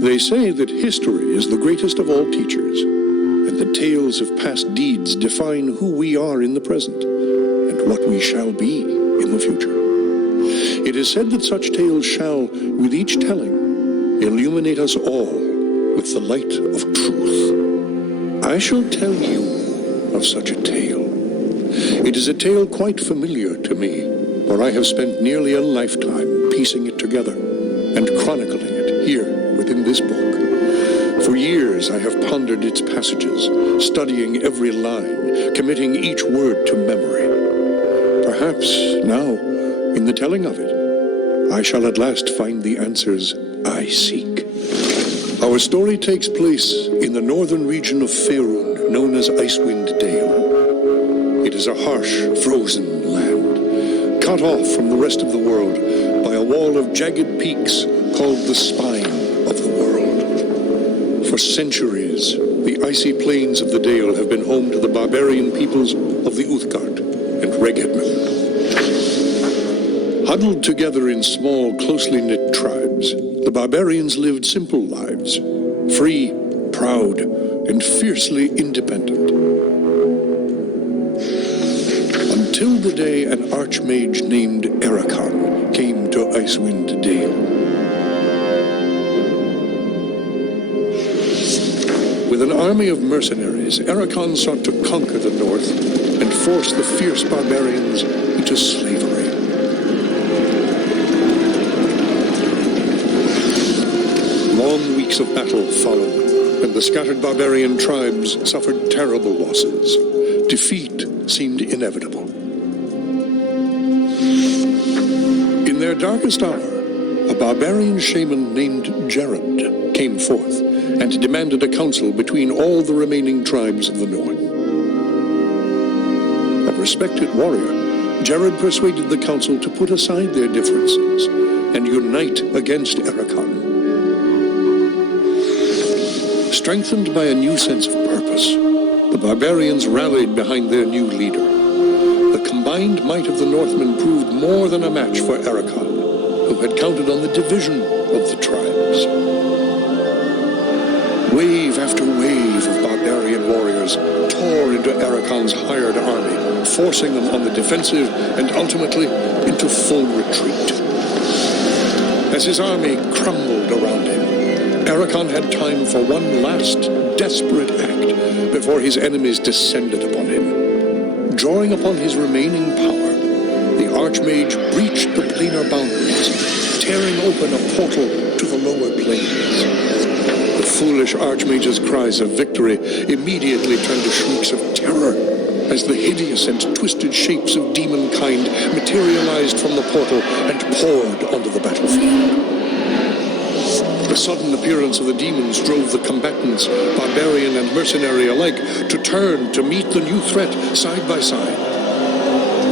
They say that history is the greatest of all teachers, and the tales of past deeds define who we are in the present, and what we shall be in the future. It is said that such tales shall, with each telling, illuminate us all with the light of truth. I shall tell you of such a tale. It is a tale quite familiar to me, for I have spent nearly a lifetime piecing it together and chronicling it here within this book. For years I have pondered its passages, studying every line, committing each word to memory. Perhaps now, in the telling of it, I shall at last find the answers I seek. Our story takes place in the northern region of Faerun, known as Icewind Dale. It is a harsh, frozen land, cut off from the rest of the world by a wall of jagged peaks called the Spine of the World. For centuries, the icy plains of the Dale have been home to the barbarian peoples of the Uthgard and Regedman. Huddled together in small, closely knit tribes, the barbarians lived simple lives, free, proud, and fiercely independent. Until the day an archmage named Ericon came to Icewind Dale. With an army of mercenaries, Ericon sought to conquer the north and force the fierce barbarians into slavery. Long weeks of battle followed, and the scattered barbarian tribes suffered terrible losses. Defeat seemed inevitable. In their darkest hour, a barbarian shaman named Jared came forth and demanded a council between all the remaining tribes of the north. A respected warrior, Jared persuaded the council to put aside their differences and unite against Ericon. Strengthened by a new sense of purpose, the barbarians rallied behind their new leader. The combined might of the Northmen proved more than a match for Ericon, who had counted on the division of the tribes. Wave after wave of barbarian warriors tore into Ericon's hired army, forcing them on the defensive and ultimately into full retreat. As his army crumbled around him, Ericon had time for one last desperate act before his enemies descended upon him. Drawing upon his remaining power, the Archmage breached the planar boundaries, tearing open a portal to the lower planes. The foolish Archmage's cries of victory immediately turned to shrieks of terror as the hideous and twisted shapes of demonkind materialized from the portal and poured onto the battlefield. The sudden appearance of the demons drove the combatants, barbarian and mercenary alike, to turn to meet the new threat side by side.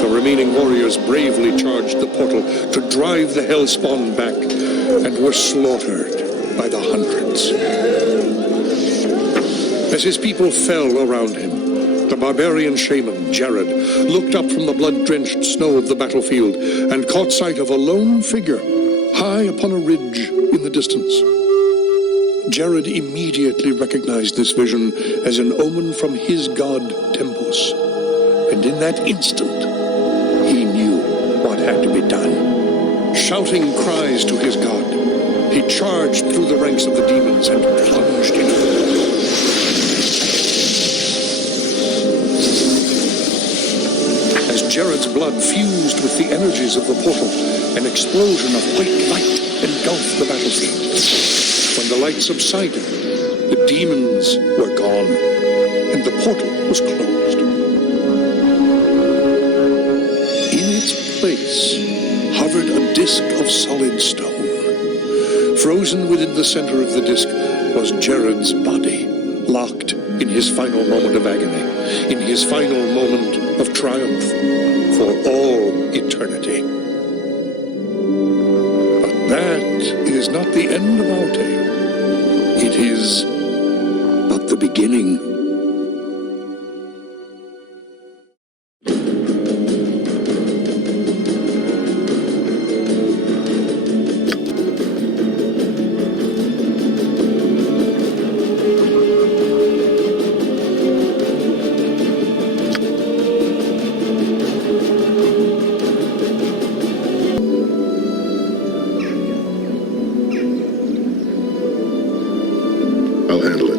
The remaining warriors bravely charged the portal to drive the hellspawn back and were slaughtered by the hundreds. As his people fell around him, the barbarian shaman, Jared, looked up from the blood-drenched snow of the battlefield and caught sight of a lone figure high upon a ridge in the distance. Jared immediately recognized this vision as an omen from his god Tempus, and in that instant, he knew what had to be done. Shouting cries to his god, he charged through the ranks of the demons and plunged into them. As Jared's blood fused with the energies of the portal, an explosion of white light engulfed the battlefield. When the light subsided, the demons were gone, and the portal was closed. In its place hovered a disk of solid stone. Frozen within the center of the disk was Jared's body, locked in his final moment of agony, in his final moment of triumph, for all eternity. But that is not the end of our tale. It is but the beginning. I'll handle it.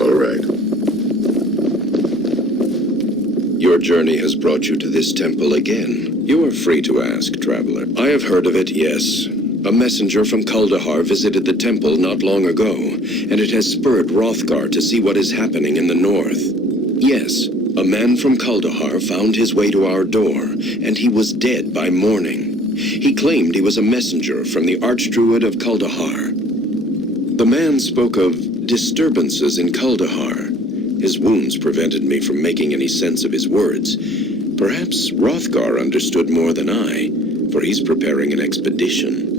All right. Your journey has brought you to this temple again. You are free to ask, traveler. I have heard of it, yes. A messenger from Kuldahar visited the temple not long ago, and it has spurred Hrothgar to see what is happening in the north. Yes, a man from Kuldahar found his way to our door, and he was dead by morning. He claimed he was a messenger from the Archdruid of Kuldahar. The man spoke of disturbances in Kuldahar. His wounds prevented me from making any sense of his words. Perhaps Hrothgar understood more than I, for he's preparing an expedition.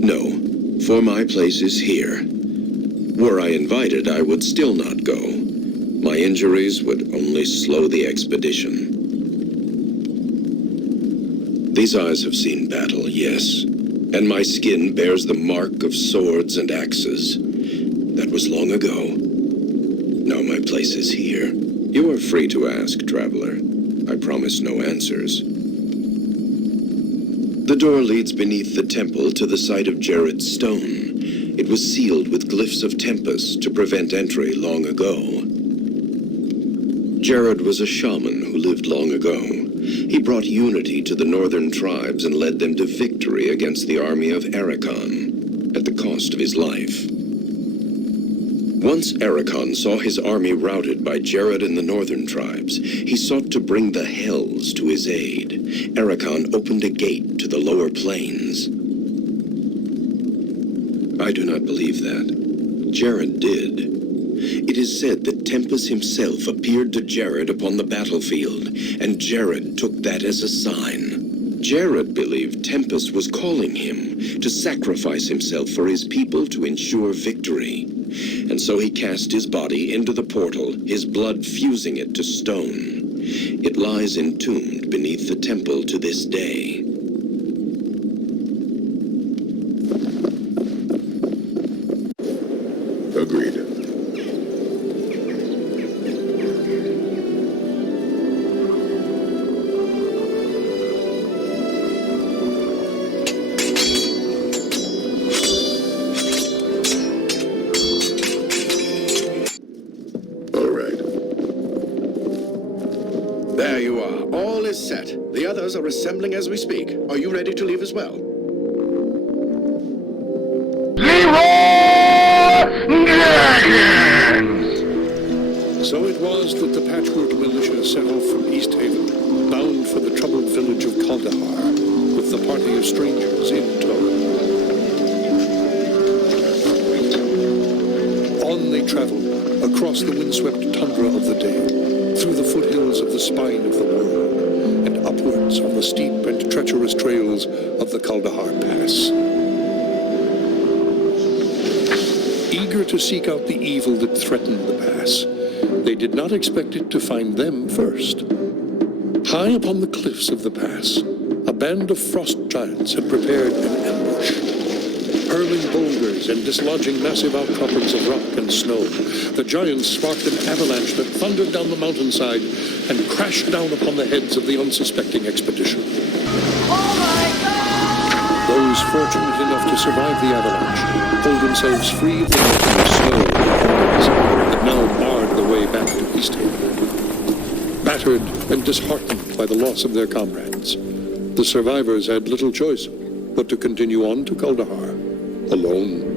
No, for my place is here. Were I invited, I would still not go. My injuries would only slow the expedition. These eyes have seen battle, yes, and my skin bears the mark of swords and axes. That was long ago. Now my place is here. You are free to ask, traveler. I promise no answers. The door leads beneath the temple to the site of Jared's stone. It was sealed with glyphs of Tempest to prevent entry long ago. Jared was a shaman who lived long ago. He brought unity to the northern tribes and led them to victory against the army of Ericon, at the cost of his life. Once Ericon saw his army routed by Jared and the northern tribes, he sought to bring the Hells to his aid. Ericon opened a gate to the lower plains. I do not believe that. Jared did. It is said that Tempest himself appeared to Jared upon the battlefield, and Jared took that as a sign. Jared believed Tempest was calling him to sacrifice himself for his people to ensure victory. And so he cast his body into the portal, his blood fusing it to stone. It lies entombed beneath the temple to this day. Agreed. There you are. All is set. The others are assembling as we speak. Are you ready to leave as well? So it was that the Patchwork militia set off from East Haven, bound for the troubled village of Kuldahar, with the party of strangers in tow. On they traveled, across the windswept tundra of the Dale, through the foothills of the spine of the world, and upwards on the steep and treacherous trails of the Kuldahar Pass. Eager to seek out the evil that threatened the pass, they did not expect it to find them first. High upon the cliffs of the pass, a band of frost giants had prepared an ambush. Hurling boulders and dislodging massive outcroppings of rock and snow, the giants sparked an avalanche that thundered down the mountainside and crashed down upon the heads of the unsuspecting expedition. Oh my God! Those fortunate enough to survive the avalanche pulled themselves free of the mountain snow that now barred the way back to East Haven. Battered and disheartened by the loss of their comrades, the survivors had little choice but to continue on to Kuldahar, alone.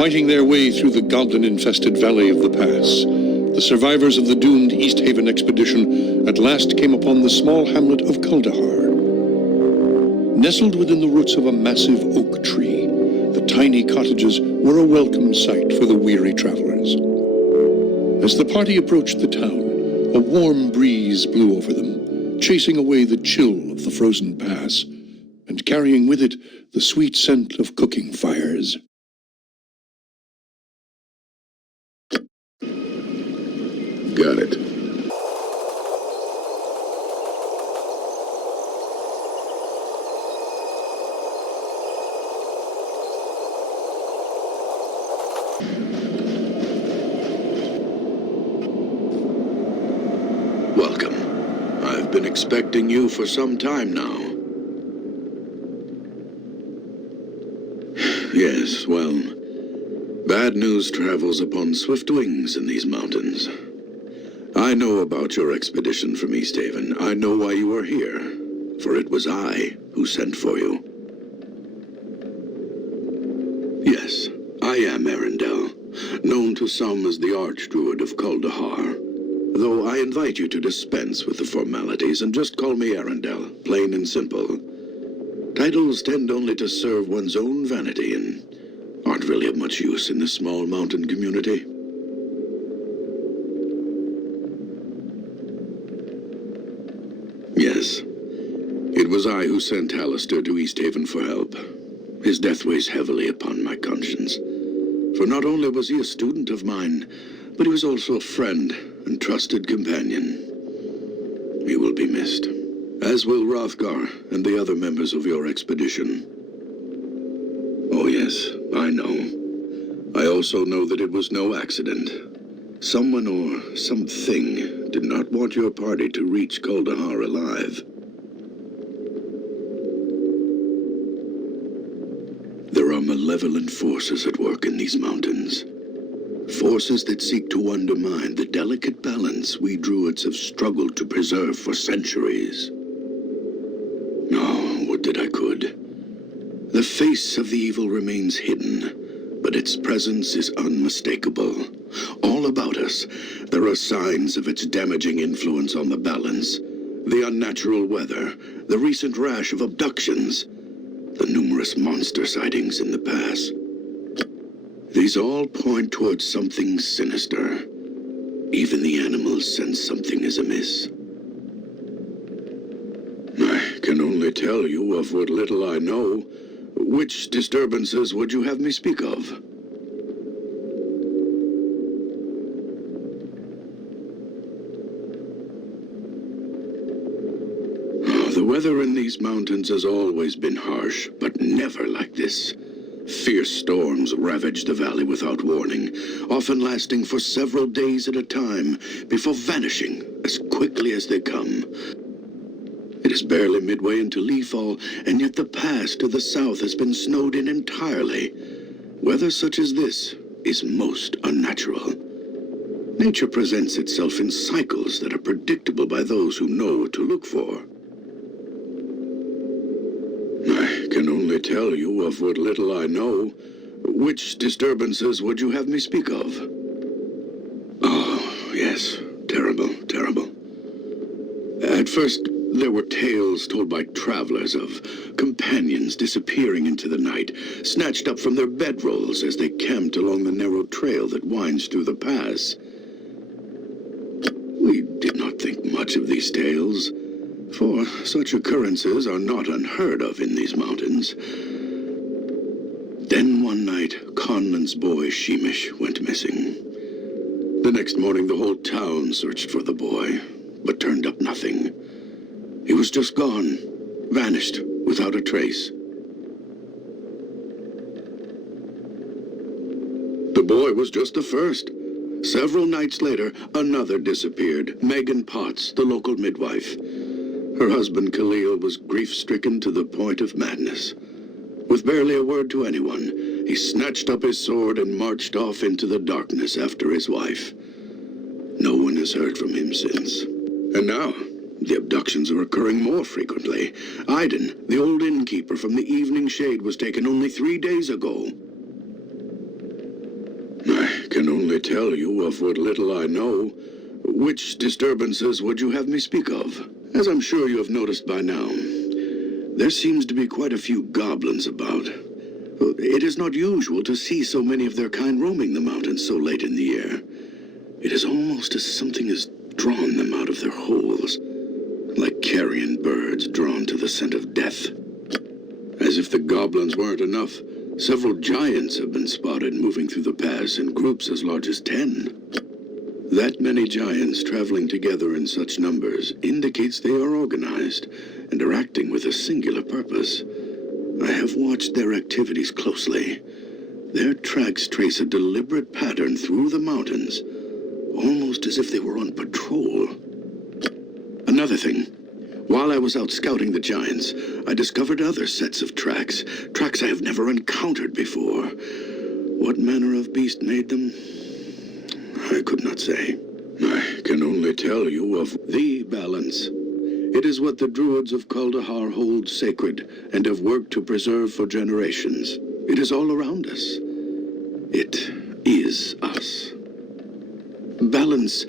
Fighting their way through the goblin-infested valley of the pass, the survivors of the doomed East Haven expedition at last came upon the small hamlet of Kuldahar. Nestled within the roots of a massive oak tree, the tiny cottages were a welcome sight for the weary travelers. As the party approached the town, a warm breeze blew over them, chasing away the chill of the frozen pass, and carrying with it the sweet scent of cooking fires. Got it. Welcome. I've been expecting you for some time now. Yes, well, bad news travels upon swift wings in these mountains. I know about your expedition from East Haven. I know why you are here, for it was I who sent for you. Yes, I am Arendelle, known to some as the Archdruid of Kuldahar. Though I invite you to dispense with the formalities and just call me Arendelle, plain and simple. Titles tend only to serve one's own vanity and aren't really of much use in this small mountain community. Yes, it was I who sent Hallister to East Haven for help. His death weighs heavily upon my conscience. For not only was he a student of mine, but he was also a friend and trusted companion. He will be missed, as will Hrothgar and the other members of your expedition. Oh yes, I know. I also know that it was no accident. Someone or something did not want your party to reach Kuldahar alive. There are malevolent forces at work in these mountains. Forces that seek to undermine the delicate balance we druids have struggled to preserve for centuries. Oh, would that I could. The face of the evil remains hidden, but its presence is unmistakable. All about us, there are signs of its damaging influence on the balance. The unnatural weather, the recent rash of abductions, the numerous monster sightings in the pass. These all point towards something sinister. Even the animals sense something is amiss. I can only tell you of what little I know. Which disturbances would you have me speak of? The weather in these mountains has always been harsh, but never like this. Fierce storms ravage the valley without warning, often lasting for several days at a time, before vanishing as quickly as they come. It is barely midway into leafall, and yet the pass to the south has been snowed in entirely. Weather such as this is most unnatural. Nature presents itself in cycles that are predictable by those who know what to look for. I can only tell you of what little I know. Which disturbances would you have me speak of? Oh, yes. Terrible, terrible. At first, there were tales told by travelers of companions disappearing into the night, snatched up from their bedrolls as they camped along the narrow trail that winds through the pass. We did not think much of these tales, for such occurrences are not unheard of in these mountains. Then one night, Conlan's boy Sheemish went missing. The next morning, the whole town searched for the boy, but turned up nothing. He was just gone, vanished without a trace. The boy was just the first. Several nights later, another disappeared, Megan Potts, the local midwife. Her husband, Khalil, was grief-stricken to the point of madness. With barely a word to anyone, he snatched up his sword and marched off into the darkness after his wife. No one has heard from him since. And now, the abductions are occurring more frequently. Iden, the old innkeeper from the Evening Shade, was taken only 3 days ago. only tell you of what little I know. Which disturbances would you have me speak of? As I'm sure you have noticed by now, there seems to be quite a few goblins about. It is not usual to see so many of their kind roaming the mountains so late in the year. It is almost as something has drawn them out of their holes, like carrion birds drawn to the scent of death. As if the goblins weren't enough, several giants have been spotted moving through the pass in groups as large as 10. That many giants traveling together in such numbers indicates they are organized and are acting with a singular purpose. I have watched their activities closely. Their tracks trace a deliberate pattern through the mountains, almost as if they were on patrol. Another thing, while I was out scouting the giants, I discovered other sets of tracks I have never encountered before. What manner of beast made them? I could not say. I can only tell you of the balance. It is what the druids of Kuldahar hold sacred and have worked to preserve for generations. It is all around us. It is us. Balance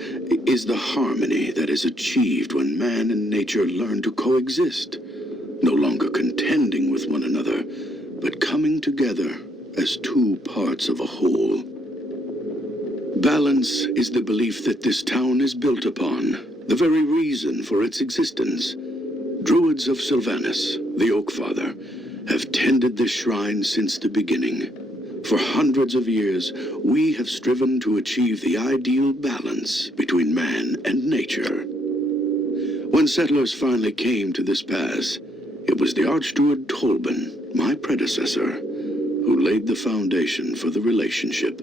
is the harmony that is achieved when man and nature learn to coexist, no longer contending with one another, but coming together as two parts of a whole. Balance is the belief that this town is built upon, the very reason for its existence. Druids of Sylvanus, the Oak Father, have tended this shrine since the beginning. For hundreds of years, we have striven to achieve the ideal balance between man and nature. When settlers finally came to this pass, it was the Archdruid Tolban, my predecessor, who laid the foundation for the relationship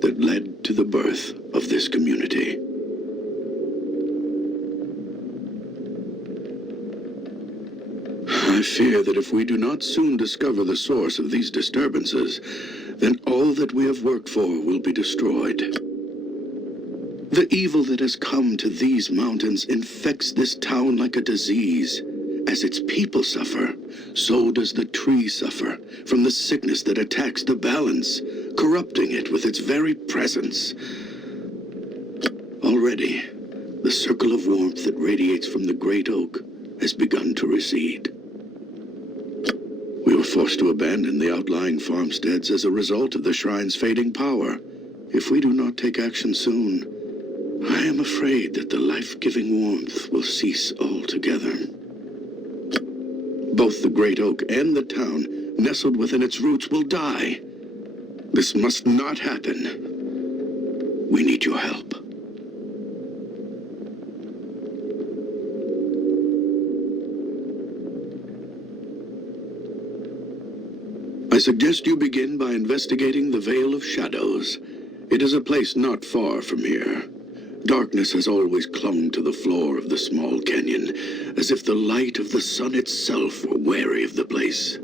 that led to the birth of this community. I fear that if we do not soon discover the source of these disturbances, then all that we have worked for will be destroyed. The evil that has come to these mountains infects this town like a disease. As its people suffer, so does the tree suffer from the sickness that attacks the balance, corrupting it with its very presence. Already, the circle of warmth that radiates from the great oak has begun to recede. We were forced to abandon the outlying farmsteads as a result of the shrine's fading power. If we do not take action soon, I am afraid that the life-giving warmth will cease altogether. Both the great oak and the town, nestled within its roots, will die. This must not happen. We need your help. I suggest you begin by investigating the Vale of Shadows. It is a place not far from here. Darkness has always clung to the floor of the small canyon, as if the light of the sun itself were wary of the place.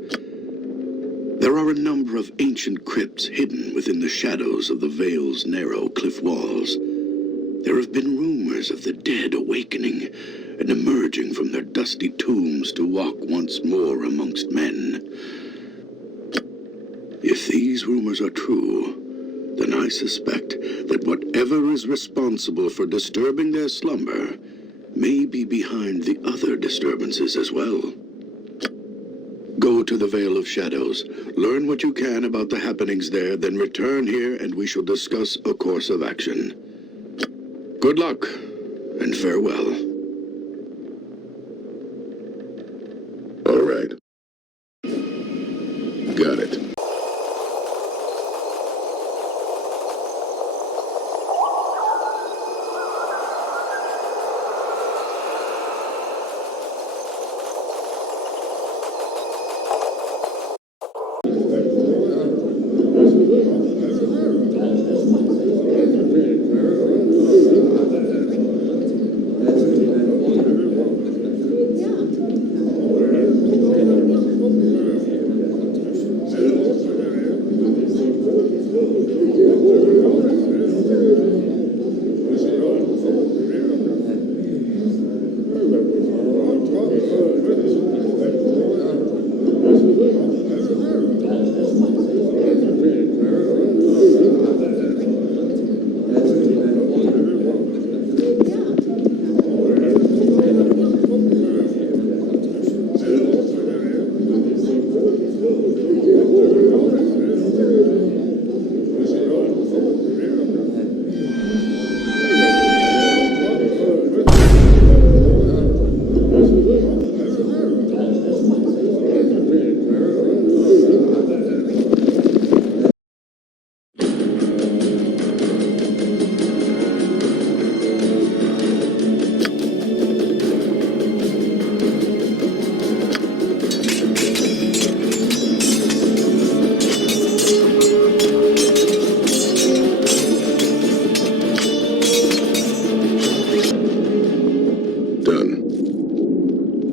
There are a number of ancient crypts hidden within the shadows of the Vale's narrow cliff walls. There have been rumors of the dead awakening and emerging from their dusty tombs to walk once more amongst men. If these rumors are true, then I suspect that whatever is responsible for disturbing their slumber may be behind the other disturbances as well. Go to the Vale of Shadows, learn what you can about the happenings there, then return here and we shall discuss a course of action. Good luck, and farewell. All right. Got it.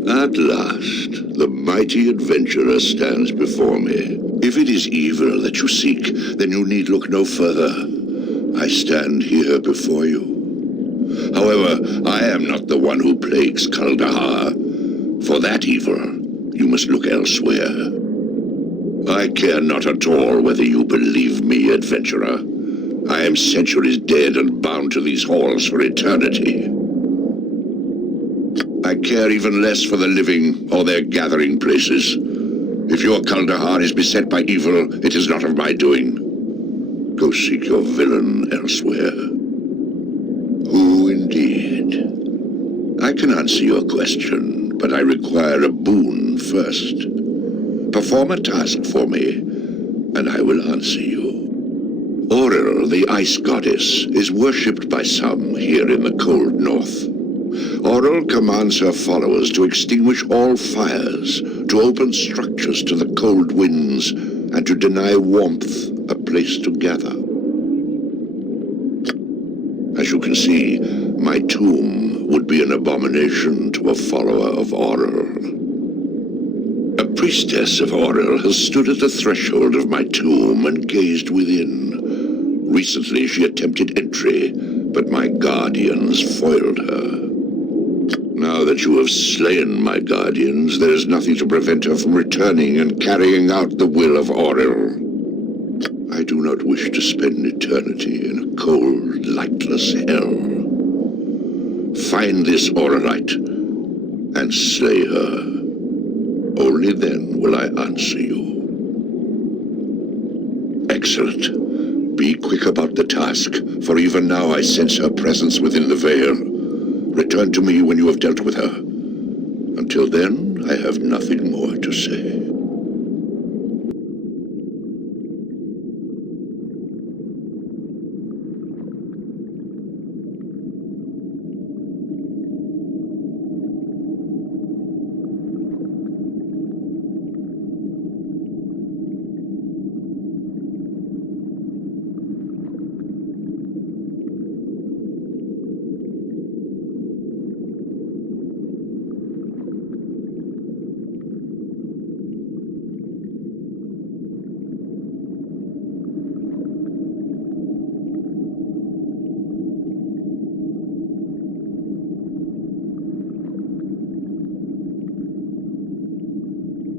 At last, the mighty adventurer stands before me. If it is evil that you seek, then you need look no further. I stand here before you. However, I am not the one who plagues Kaldahar. For that evil, you must look elsewhere. I care not at all whether you believe me, adventurer. I am centuries dead and bound to these halls for eternity. I care even less for the living or their gathering places. If your Kaldahar is beset by evil, it is not of my doing. Go seek your villain elsewhere. Who indeed? I can answer your question, but I require a boon first. Perform a task for me, and I will answer you. Auril, the ice goddess, is worshipped by some here in the cold north. Auril commands her followers to extinguish all fires, to open structures to the cold winds, and to deny warmth a place to gather. As you can see, my tomb would be an abomination to a follower of Auril. A priestess of Auril has stood at the threshold of my tomb and gazed within. Recently she attempted entry, but my guardians foiled her. Now that you have slain my guardians, there is nothing to prevent her from returning and carrying out the will of Auril. I do not wish to spend eternity in a cold, lightless hell. Find this Aurelite and slay her. Only then will I answer you. Excellent. Be quick about the task, for even now I sense her presence within the veil. Return to me when you have dealt with her. Until then, I have nothing more to say.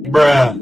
Bruh.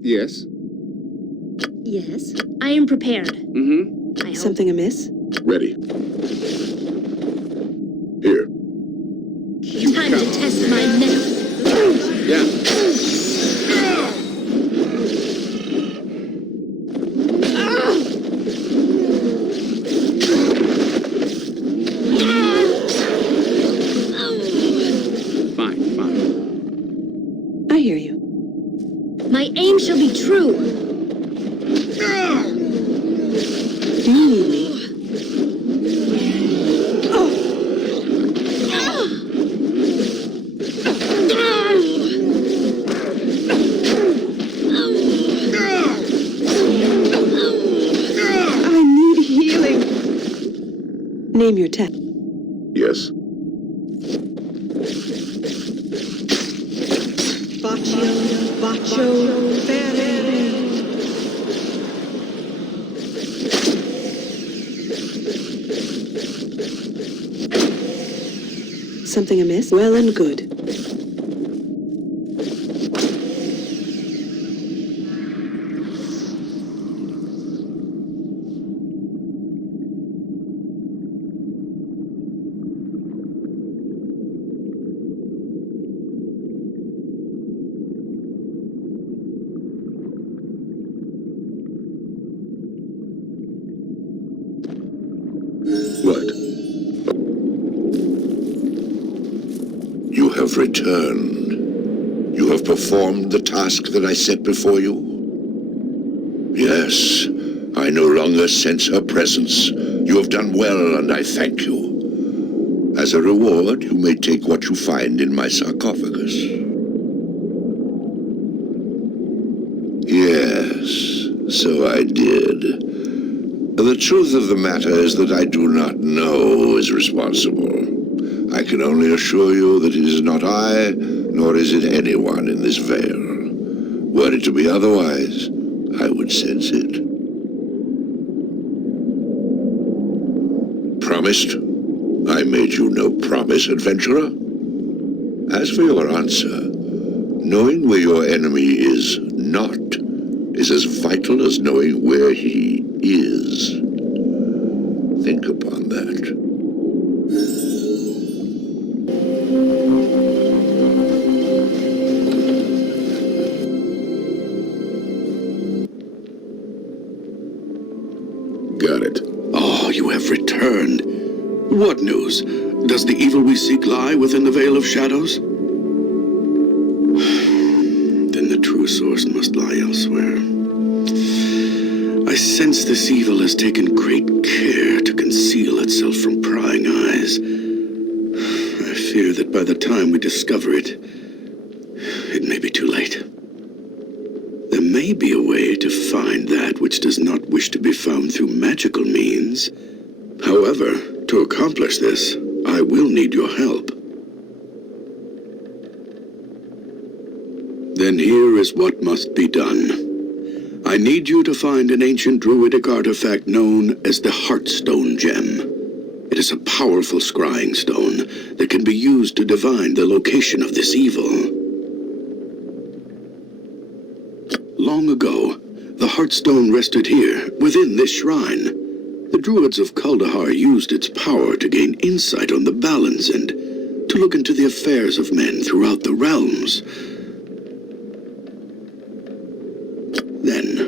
Yes? Yes, I am prepared. Mm-hmm. I hope. Something amiss? Ready. Here. Time to test my mettle. Yeah. I hear you. My aim shall be true. Do you need me? I need healing. Name your tech. Yes. Bacio, Something amiss? Well and good. returned. You have performed the task that I set before you? Yes, I no longer sense her presence. You have done well, and I thank you. As a reward, you may take what you find in my sarcophagus. Yes, so I did. The truth of the matter is that I do not know who is responsible. I can only assure you that it is not I, nor is it anyone in this veil. Were it to be otherwise, I would sense it. Promised? I made you no promise, adventurer. As for your answer, knowing where your enemy is not is as vital as knowing where he is. Think upon that. Got it. Oh, you have returned. What news? Does the evil we seek lie within the Veil of Shadows? Then the true source must lie elsewhere. I sense this evil has taken great care to conceal itself from prying eyes. I fear that by the time we discover it, it may be too late. There may be a way to find that which does not wish to be found through magical means. However, to accomplish this, I will need your help. Then here is what must be done. I need you to find an ancient druidic artifact known as the Heartstone Gem. It is a powerful scrying stone that can be used to divine the location of this evil. Long ago, the Heartstone rested here, within this shrine. The druids of Kuldahar used its power to gain insight on the balance and to look into the affairs of men throughout the realms. Then,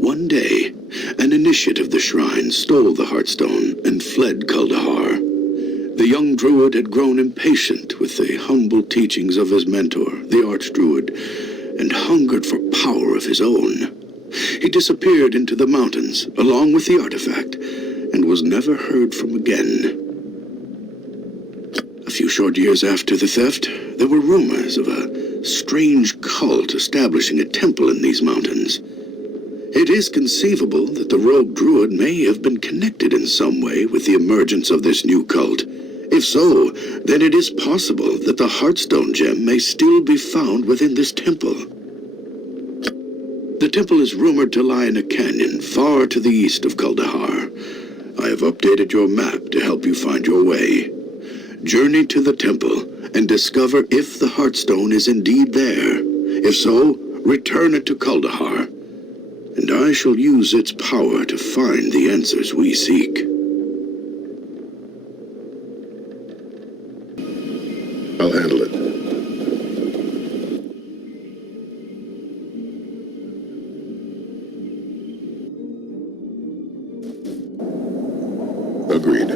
one day, an initiate of the shrine stole the Heartstone and fled Kuldahar. The young druid had grown impatient with the humble teachings of his mentor, the archdruid, and hungered for power of his own. He disappeared into the mountains, along with the artifact, and was never heard from again. A few short years after the theft, there were rumors of a strange cult establishing a temple in these mountains. It is conceivable that the rogue druid may have been connected in some way with the emergence of this new cult. If so, then it is possible that the Heartstone Gem may still be found within this temple. The temple is rumored to lie in a canyon far to the east of Kuldahar. I have updated your map to help you find your way. Journey to the temple and discover if the Heartstone is indeed there. If so, return it to Kuldahar, and I shall use its power to find the answers we seek. I'll handle it. Agreed.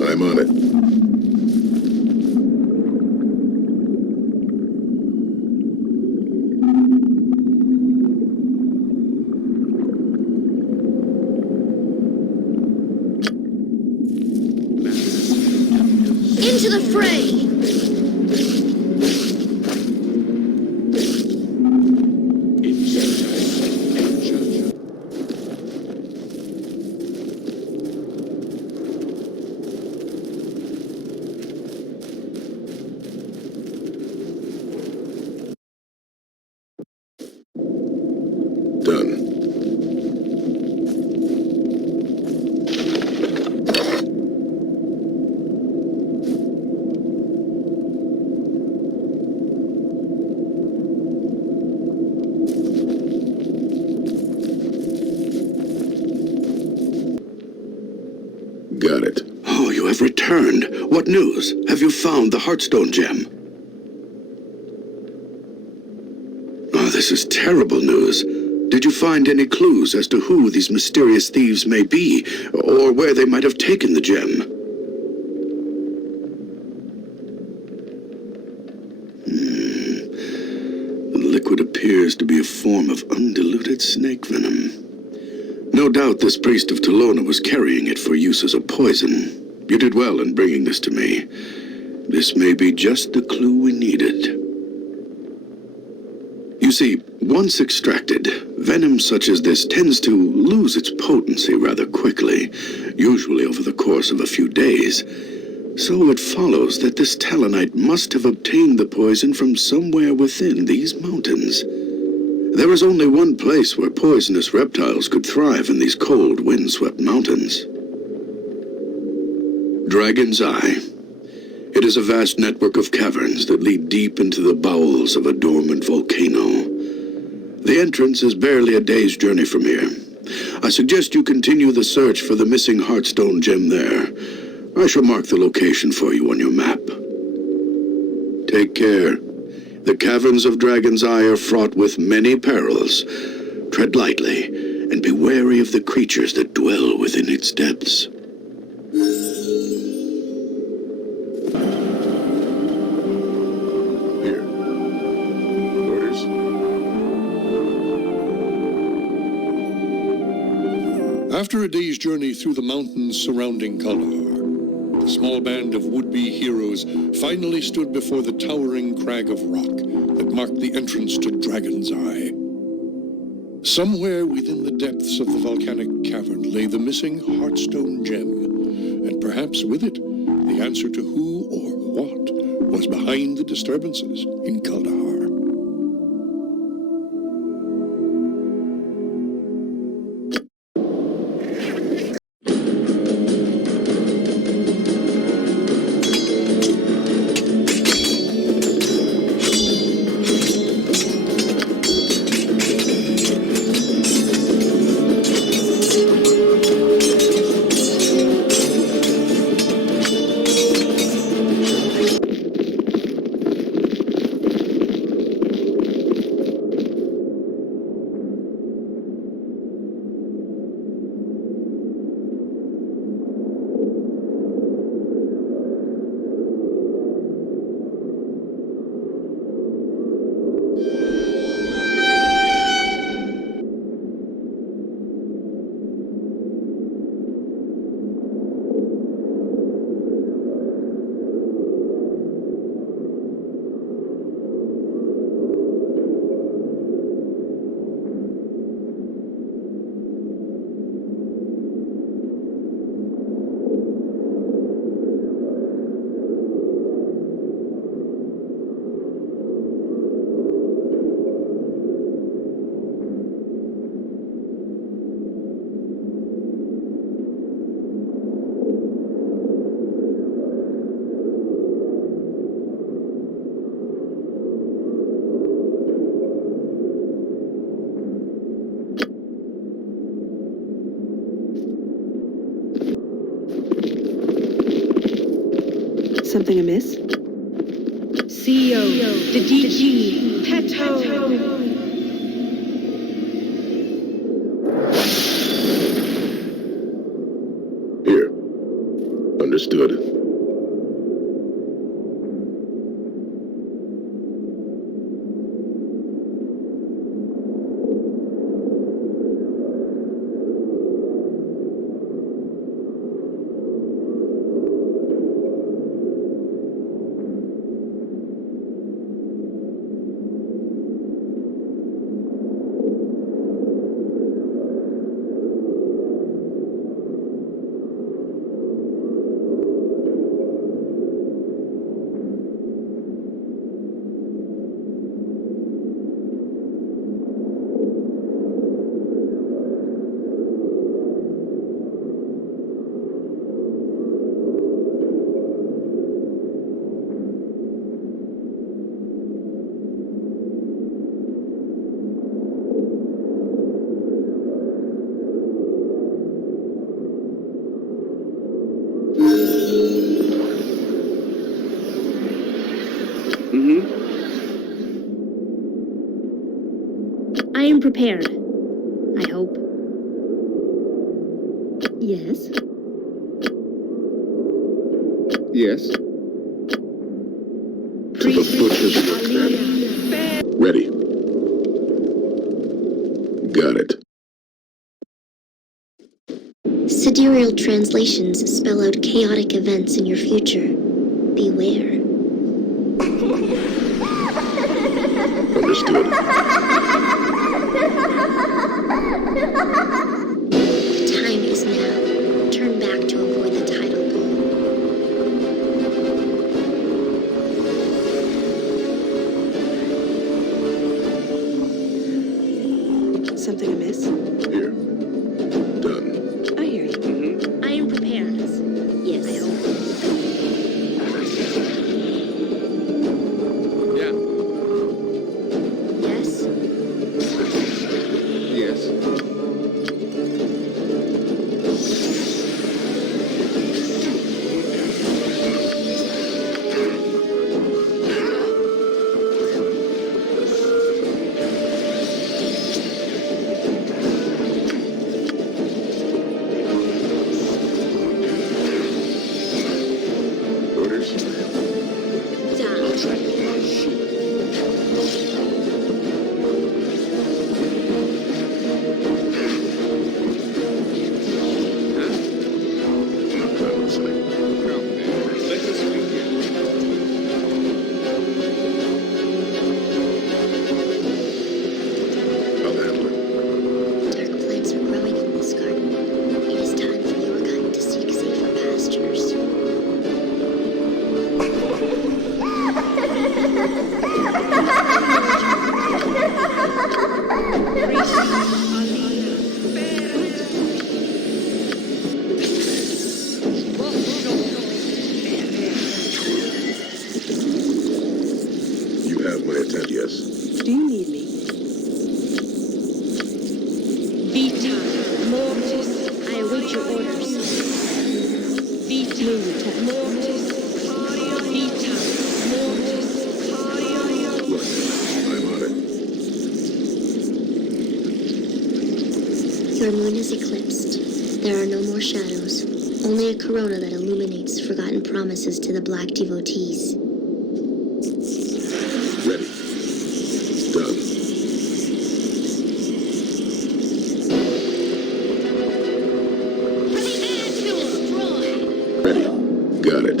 I'm on it. Into the fray! Done. have returned. What news? Have you found the Heartstone gem? Oh, this is terrible news. Did you find any clues as to who these mysterious thieves may be, or where they might have taken the gem? The liquid appears to be a form of undiluted snake venom. No doubt this priest of Telona was carrying it for use as a poison. You did well in bringing this to me. This may be just the clue we needed. You see, once extracted, venom such as this tends to lose its potency rather quickly, usually over the course of a few days. So it follows that this Talonite must have obtained the poison from somewhere within these mountains. There is only one place where poisonous reptiles could thrive in these cold, windswept mountains. Dragon's Eye. It is a vast network of caverns that lead deep into the bowels of a dormant volcano. The entrance is barely a day's journey from here. I suggest you continue the search for the missing Heartstone gem there. I shall mark the location for you on your map. Take care. The caverns of Dragon's Eye are fraught with many perils. Tread lightly, and be wary of the creatures that dwell within its depths. Here. Orders. After a day's journey through the mountains surrounding Kaldahar, the small band of would-be heroes finally stood before the towering crag of rock that marked the entrance to Dragon's Eye. Somewhere within the depths of the volcanic cavern lay the missing Heartstone gem, and perhaps with it, the answer to who or what was behind the disturbances in Kaldahar. Something amiss? CEO, the DG, Peto. Here. Understood. I am prepared. I hope. Yes? Yes? To the butcher's cook. Ready. Got it. Sidereal translations spell out chaotic events in your future. Beware. Understood. The time is now. Turn back to avoid the tidal pool. Something amiss? Here. Done. I hear you. I am prepared. Yes. I hope. Yeah. Yes? Yes. Orders? I'll handle it. Dark plants are growing in this garden. It is time for your kind to seek safer pastures. You have my attention, yes. Do you need me? Vita Mortis. I await your orders. Vita Mortis. Vita Mortis. Look, I'm on it. Your moon is eclipsed. There are no more shadows. Only a corona that illuminates forgotten promises to the black devotees. Ready. Done. Ready. Got it.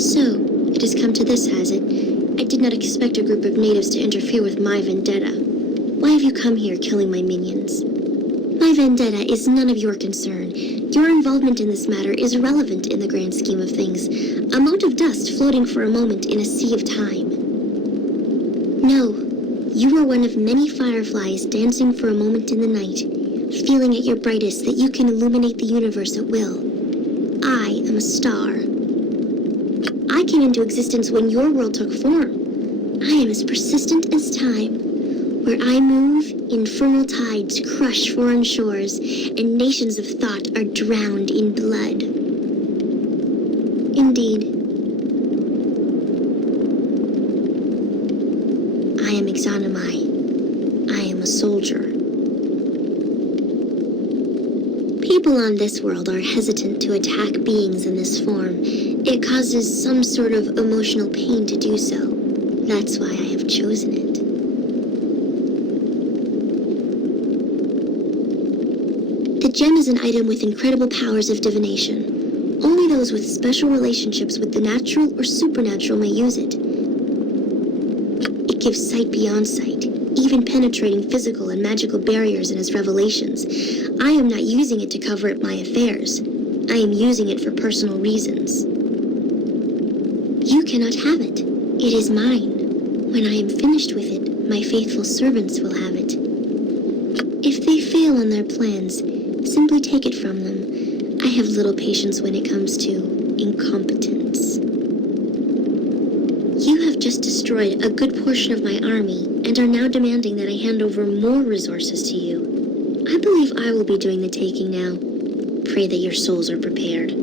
So, it has come to this, has it? I did not expect a group of natives to interfere with my vendetta. Why have you come here killing my minions? My vendetta is none of your concern. Your involvement in this matter is irrelevant in the grand scheme of things. A mote of dust floating for a moment in a sea of time. No, you are one of many fireflies dancing for a moment in the night, feeling at your brightest that you can illuminate the universe at will. I am a star. I came into existence when your world took form. I am as persistent as time. Where I move, infernal tides crush foreign shores, and nations of thought are drowned in blood. Indeed. I am Exonomai. I am a soldier. People on this world are hesitant to attack beings in this form. It causes some sort of emotional pain to do so. That's why I have chosen it. The gem is an item with incredible powers of divination. Only those with special relationships with the natural or supernatural may use it. It gives sight beyond sight, even penetrating physical and magical barriers in its revelations. I am not using it to cover up my affairs. I am using it for personal reasons. You cannot have it. It is mine. When I am finished with it, my faithful servants will have it. If they fail on their plans, simply take it from them. I have little patience when it comes to incompetence. You have just destroyed a good portion of my army and are now demanding that I hand over more resources to you. I believe I will be doing the taking now. Pray that your souls are prepared.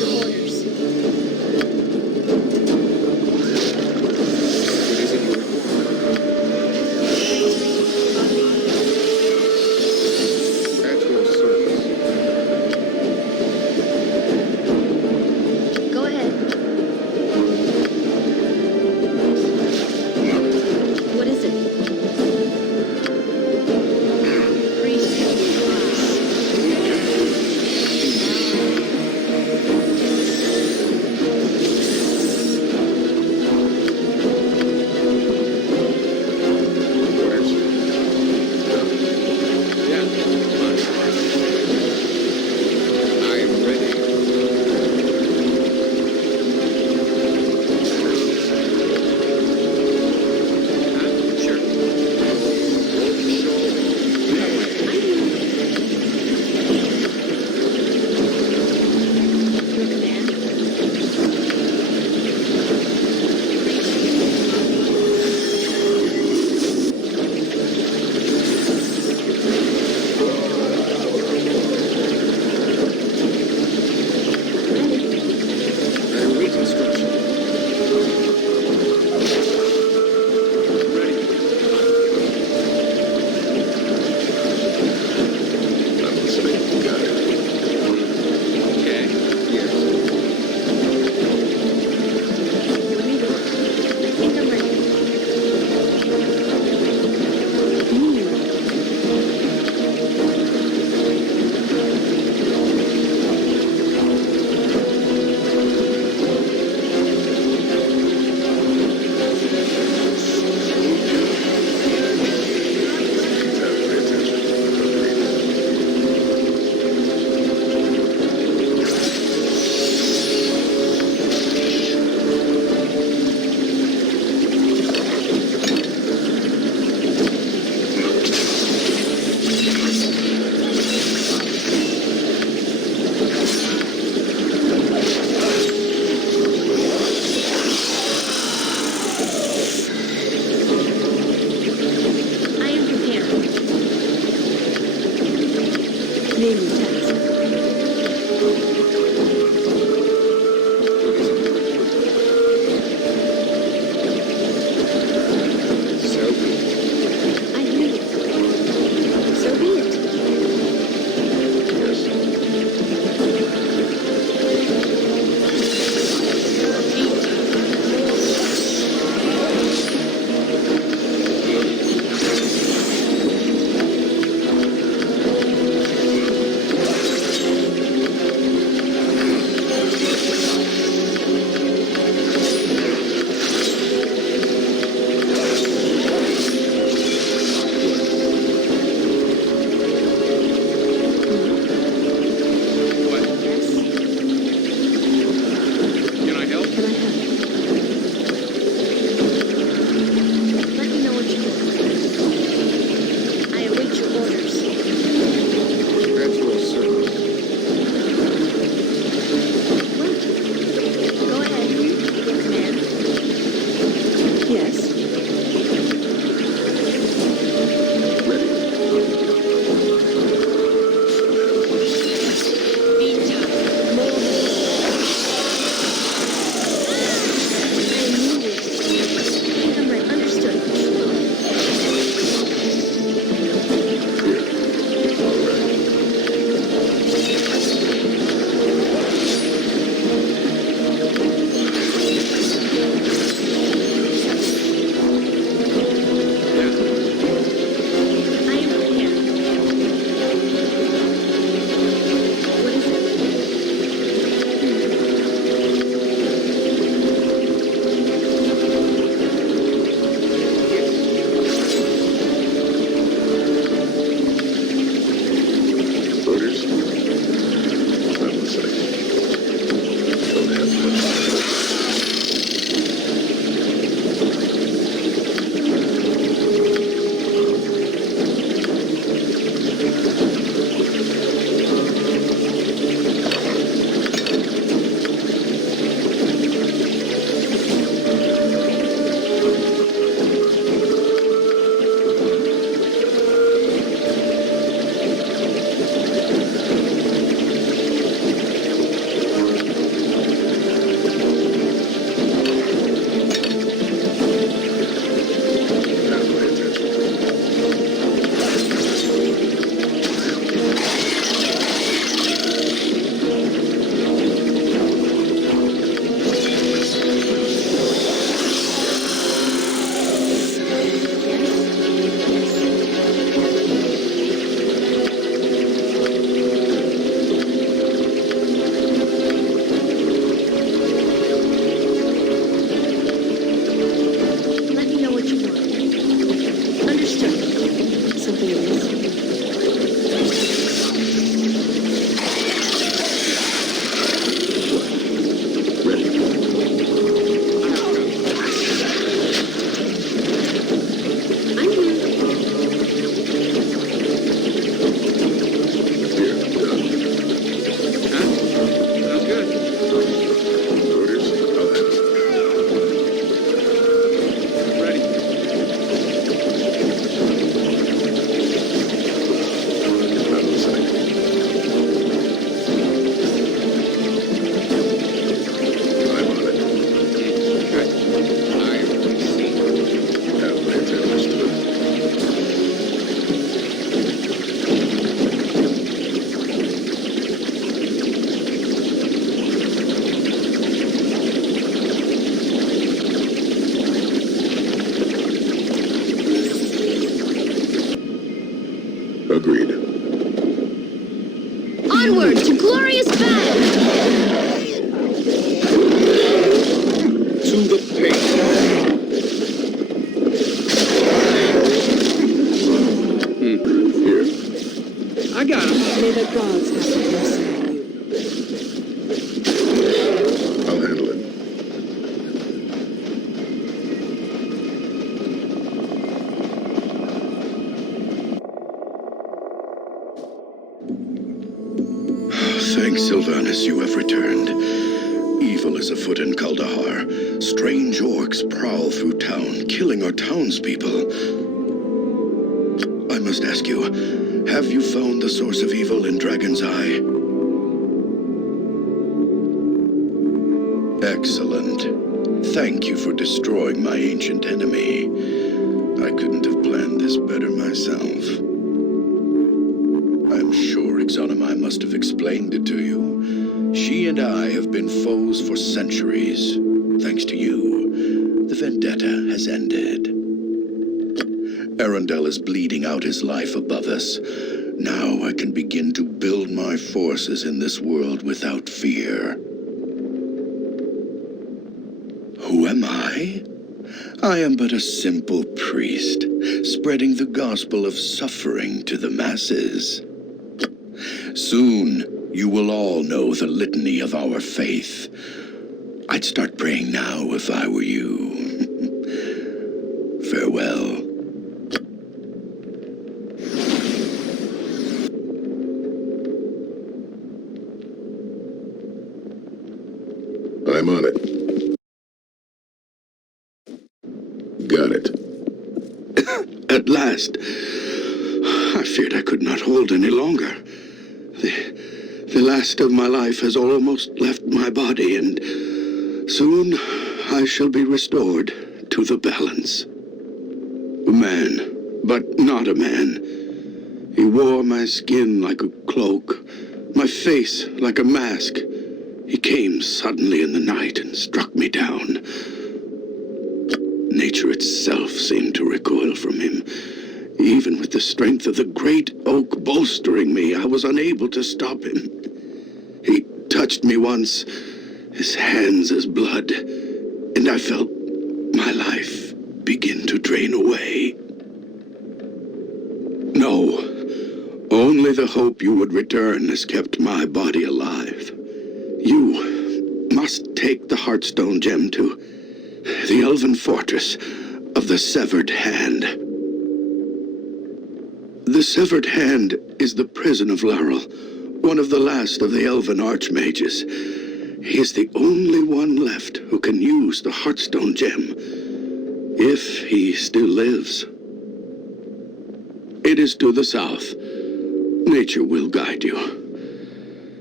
await your orders. What is it you require? At your service. Go ahead. What is it? Sylvanas, you have returned. Evil is afoot in Kaldahar. Strange orcs prowl through town, killing our townspeople. I must ask you, have you found the source of evil in Dragon's Eye? Excellent. Thank you for destroying my ancient enemy. I couldn't have planned this better myself. I'm sure Ixonamai must have explained it to you. She and I have been foes for centuries. Thanks to you, the vendetta has ended. Arundel is bleeding out his life above us. Now I can begin to build my forces in this world without fear. Who am I? I am but a simple priest, spreading the gospel of suffering to the masses. Soon, you will all know the litany of our faith. I'd start praying now if I were you. Farewell. I'm on it. Got it. At last. I feared I could not hold any longer. The last of my life has almost left my body, and soon I shall be restored to the balance. A man, but not a man. He wore my skin like a cloak, my face like a mask. He came suddenly in the night and struck me down. Nature itself seemed to recoil from him. Even with the strength of the great oak bolstering me, I was unable to stop him. He touched me once, his hands as blood, and I felt my life begin to drain away. No, only the hope you would return has kept my body alive. You must take the Heartstone gem to the elven fortress of the Severed Hand. The Severed Hand is the prison of Laurel, one of the last of the elven archmages. He is the only one left who can use the Heartstone gem, if he still lives. It is to the south. Nature will guide you.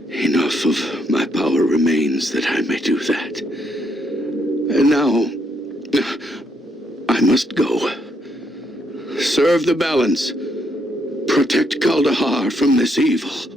Enough of my power remains that I may do that. And now, I must go. Serve the balance. Protect Kaldahar from this evil.